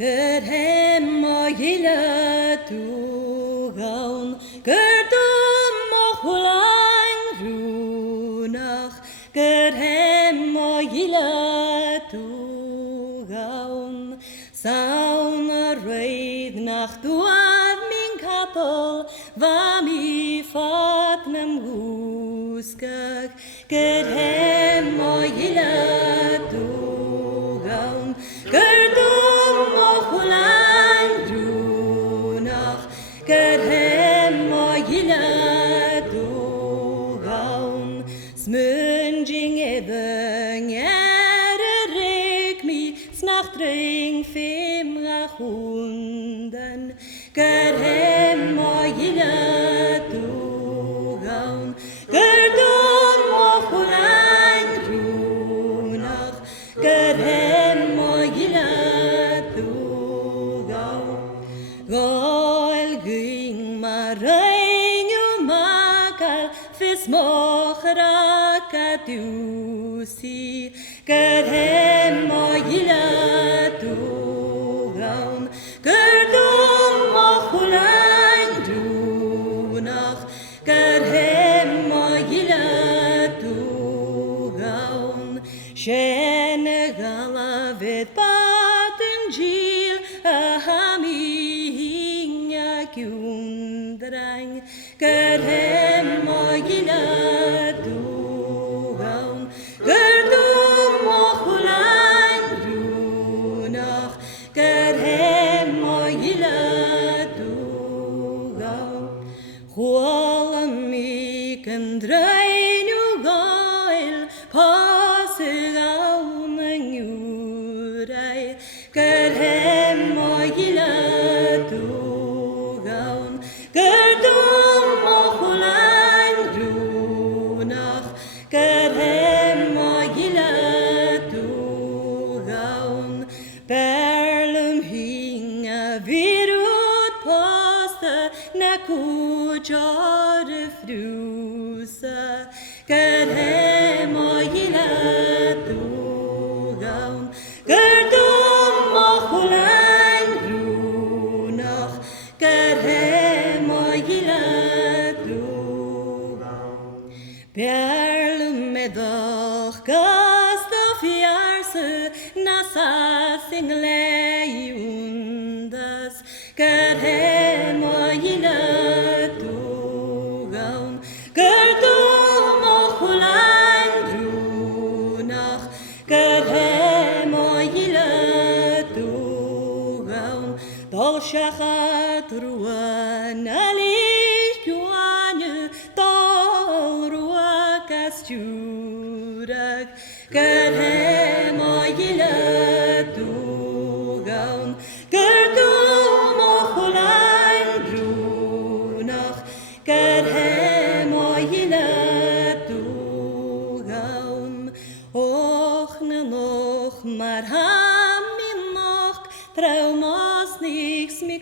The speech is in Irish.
Good hem o yile tu gaun, good mo hulang runach, good hem o yile tu gaun, saun a reid nach duad min kapel, va mi fat nam huskag, good hem o yile tu gaun, good Good hem o yile du gaun, smunging even rik mi snachtring fim rachunden. Good hem o yile du gaun, good mo hulang runach. Good hem o yile du gaun. Reinu makal fis mochra katusi Good hem o yile tu gaun Good mo hulang dunach Good hem o yile tu gaun Shene gala vid paten gil ahami hinga kundrang Good hem o yile du gaun Good mo hulang runach Good hem o yile du gaun Chwal mi can drainu gael pasig awn yng ngwrai Good hem o yile du gaun Good mo hulang runach Good hem o yile du gaun Berlum hinga virut posta na kujar frusa Good hem o yile du gaun Good mo hulang runach Good hem o yile du gaun Berlum medoch gast of yarse na sassing leundas Good hem o yile du gaun Good mo hulang runach Good hem o yile du gaun Dol shachat ruan alich yuanu Dol ruak asturak Good hem o yile du gaun Good mo hulang runach Good hem o yile du gaun Och na noch mar ham min noch Traumos nichts mi